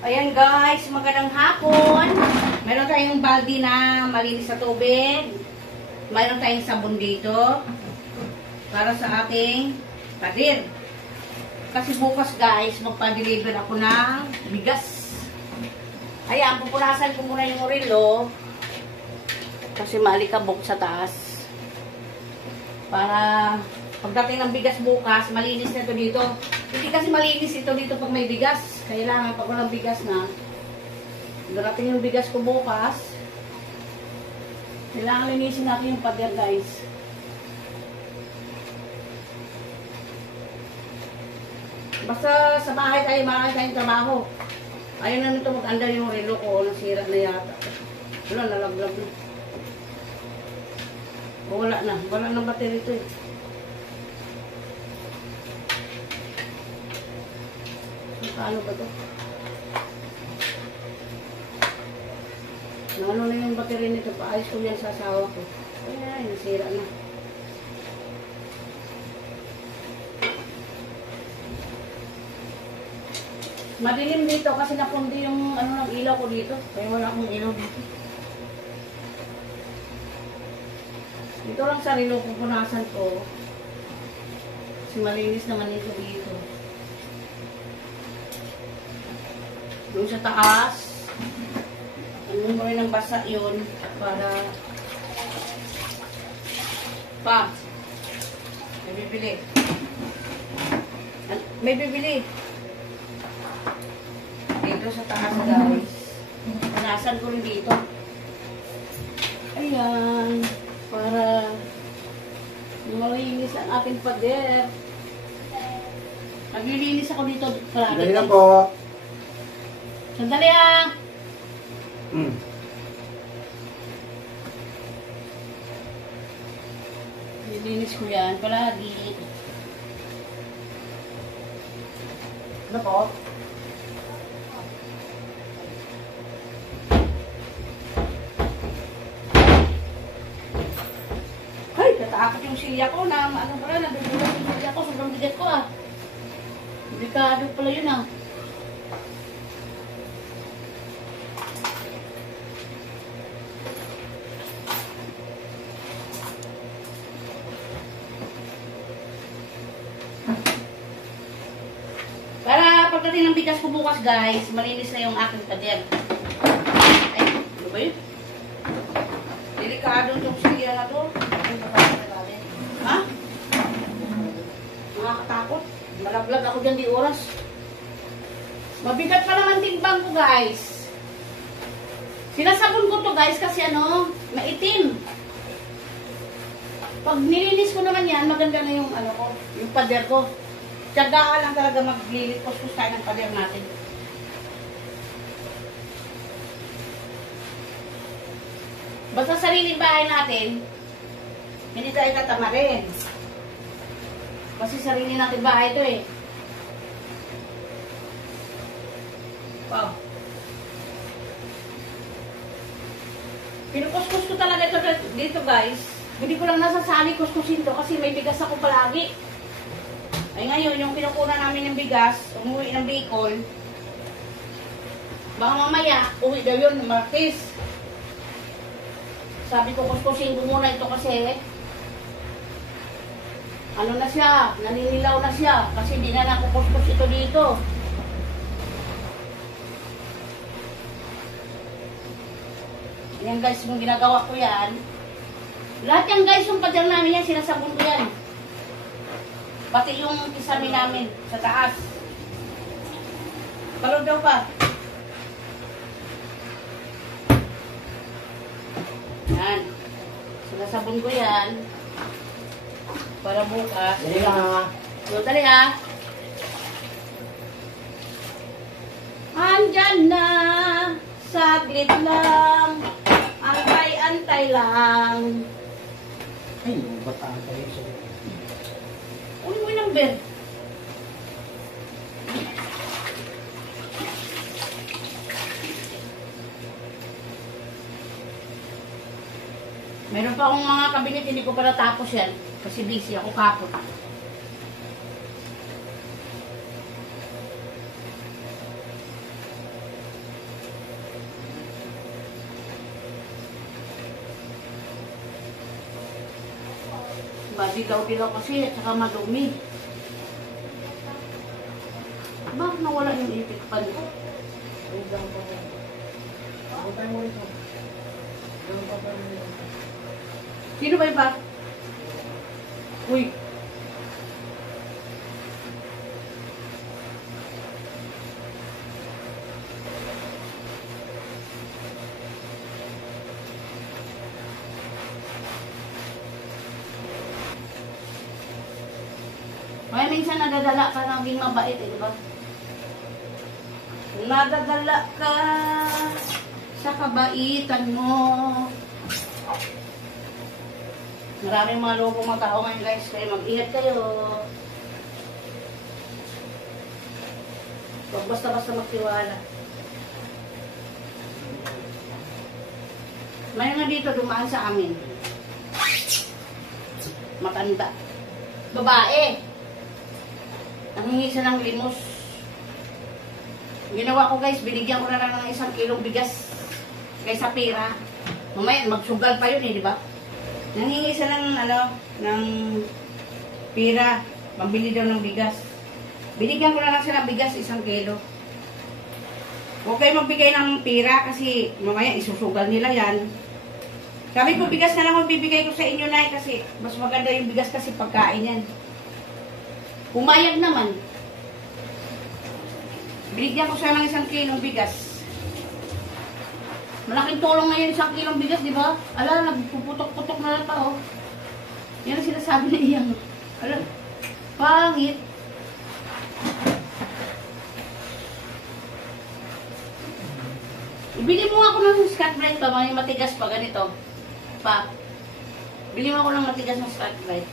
Ayan guys, magandang hapon. Meron tayong baldi na malinis sa tubig. Meron tayong sabon dito para sa ating pader. Kasi bukas guys, magpa-deliver ako ng bigas. Ayan, pupunasan ko muna yung relo. Kasi maalikabok sa taas. Para pagdating ng bigas bukas, malinis na ito dito. Hindi kasi malinis ito dito pag may bigas. Kailangan pag walang bigas na, darating yung bigas ko bukas, kailangan linisin natin yung pader guys. Basta sa bahay tayo, marami tayong trabaho. Ayaw na nito mag-andar yung relo ko, nasira na yata. Wala, nalaglag na. Wala na, wala na battery ito eh. Ano ba ito? Ano na yung battery nito? Paayos ko yan sa asawa ko. Ay, nasira na. Madilim dito kasi napundi yung ano ng ilaw ko dito. Kaya wala akong ilaw dito. Dito lang sa relo pupunasan ko. Kasi malinis naman ito dito. Doon sa taas, ano mo rin ng basa yun para pa may bibili. May bibili dito sa taas guys. Panasan ko rin dito. Ayan, para malinis ang ating pader. Naglilinis ako dito. Dali lang po. Sandali ah! Nilinis ko yan palagi. Ano po? Ay, natakot yung silya ko na ano pala, nadudulas yung silya ko. Sobrang bigat ko ah. Delikado pala yun ah. Para pagdating ng bigas ko bukas guys, malinis na yung aking pader. Ay, ano ba yun? Delikado itong silya na to. Ha? Nakakatakot. Malaglag ako dyan di oras. Mabigat pa naman timbang ko guys. Sinasabon ko to guys kasi ano, maitim. Pag nilinis ko naman yan, maganda na yung ano ko, yung pader ko. Tiyagaan lang talaga maglilipos-pos tayo ng pader natin. Basta sariling bahay natin, hindi tayo tatamarin. Kasi sarili natin bahay ito eh. Wow. Pinukuskus ko talaga ito dito guys. Hindi ko lang nasasali kuskusin to kasi may bigas ako palagi. Ay ngayon, yung pinukunan namin ng bigas, umuwi ng Bicol, baka mamaya, uwi daw yun, Martes. Sabi ko, kuskusin ko muna ito kasi, ano na siya, naninilaw na siya, kasi hindi na nakukuskus ito dito. Yan guys, yung ginagawa ko yan. Lahat yan guys, yung pader namin yan, sinasabon ko yan. Pati yung kisami namin sa taas. Balog daw pa. Yan. Sinasabon ko yan. Para bukas. Dali lang ha. So, dali ha. Andyan na. Saglit lang. Antay-antay lang. Ay, yung bata tayo siya. Uy mo yung number. Meron pa akong mga kabinet, hindi ko pala tapos yan. Kasi busy ako kapon. ba? Dilaw-dilaw kasi at saka madumi. Bakit nawala yung ipit pa nito? Wait lang po. Ako tayo mo rito. Ganun pa tayo mo. Sino ba iba? Uy. May minsan nadadala ka naging mabait eh, di ba? Nadadala ka sa kabaitan mo. Maraming mga loko mga tao ngayon guys, kaya mag-ingat kayo. Huwag basta-basta magtiwala. May nga dito dumaan sa amin. Matanda. Babae. Nangingi siya ng limos. Ginawa ko guys, binigyan ko na lang ng 1 kilong bigas kaysa pera. Mamaya magsugal pa yun eh, di ba? Nangingi siya ng ng pera, pambili daw ng bigas. Binigyan ko na lang siya ng bigas 1 kilo. Huwag kayo magbigay ng pera kasi mamaya isusugal nila yan. Sabi ko bigas na lang ang bibigay ko sa inyo na kasi mas maganda yung bigas kasi pagkain yan. Pumayag naman. Binigyan ko siya ng 1 kilong bigas. Malaking tulong na yun 1 kilong bigas, di ba? Ala, nagpuputok-putok na lang pa, oh. Yan ang sinasabi na iyang. Ala, pangit. Ibili mo ako ng Scott Brite pa, may matigas pa, ganito. Pa. Bili mo ako ng matigas ng Scott Brite.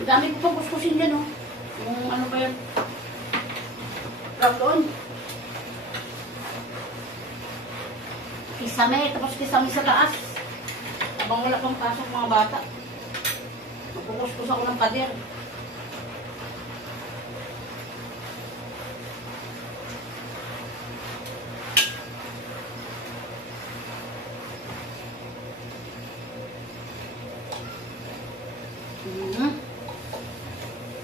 Ang dami ko pang kuskusin yan, oh. Yung ano ba yun? Doon. Kisame, tapos kisame sa taas. Habang wala pang pasok mga bata. Magpukuskus ako ng pader.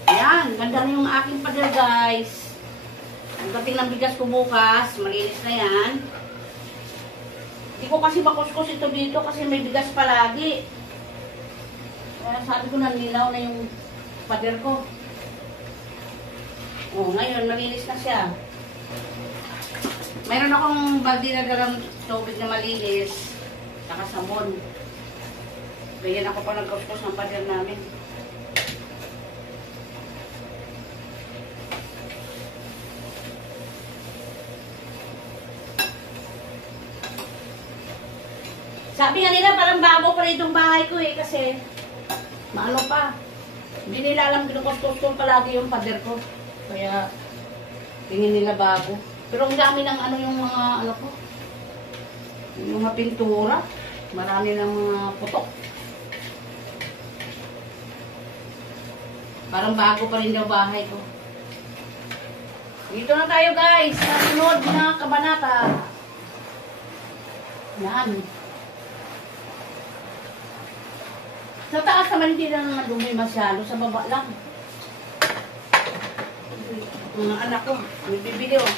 Yan, ganda na yung aking pader guys. Ang dating ng bigas ko bukas, malinis na yan. Hindi ko kasi makuskus ito dito kasi may bigas palagi. Kaya sabi ko nanlilaw na yung pader ko. Oh, ngayon malinis na siya. Mayroon akong balde na dalang tubig na malinis. Saka sabon. Kaya ako pa nagkuskus ng pader namin. Sabi nga nila parang bago pa rin itong bahay ko eh kasi maano pa. Hindi nila alam kinukuskus ko palagi yung pader ko. Kaya tingin nila bago. Pero ang dami ng ano yung mga ano ko. Yung mga pintura. Marami ng mga putok. Parang bago pa rin daw bahay ko. Dito na tayo guys. Sa sunod na kabanata. Yan. Sa taas naman hindi na madumi masyado. Sa baba lang. Mga anak ko. Nagbibili oh.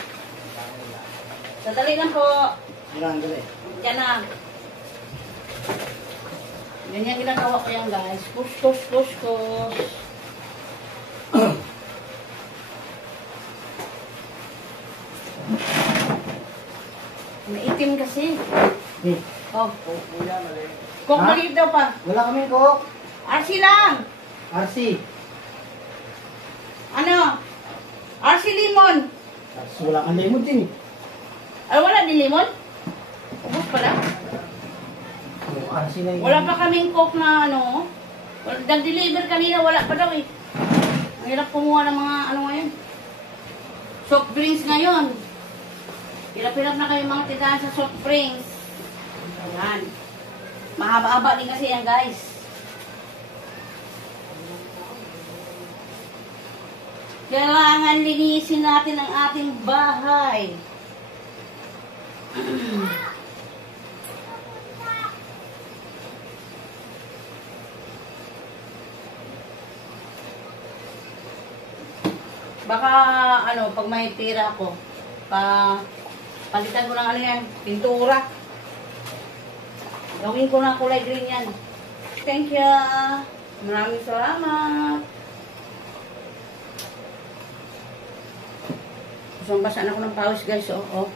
Sadali lang po. Ilan dali? Yan na. Ganyan ginagawa ko yan guys. Push, push, push, push. Maitim kasi. Eh. Oh. Kuya, mali. Kung maliit daw pa. Wala kami cook. RC lang. RC. Ano? RC limon. RC, wala kang lemon din eh. Ay, wala din limon? Ubus pala. Oh, RC na yun. Wala pa kaming coke na ano. Nag-deliver kanina, wala pa daw eh. Ang hirap kumuha ng mga ano ngayon. Soft drinks ngayon. Hirap-hirap na kayo mga tindahan sa soft drinks. Ayan. Mahaba-haba din kasi yan guys. Kailangan linisin natin ang ating bahay. Baka, ano, pag may pira ako, palitan ko ng ano yan, pintura. Gawin ko na kulay green yan. Thank you. Maraming salamat. Basang-basa na ako ng pawis guys. Oh.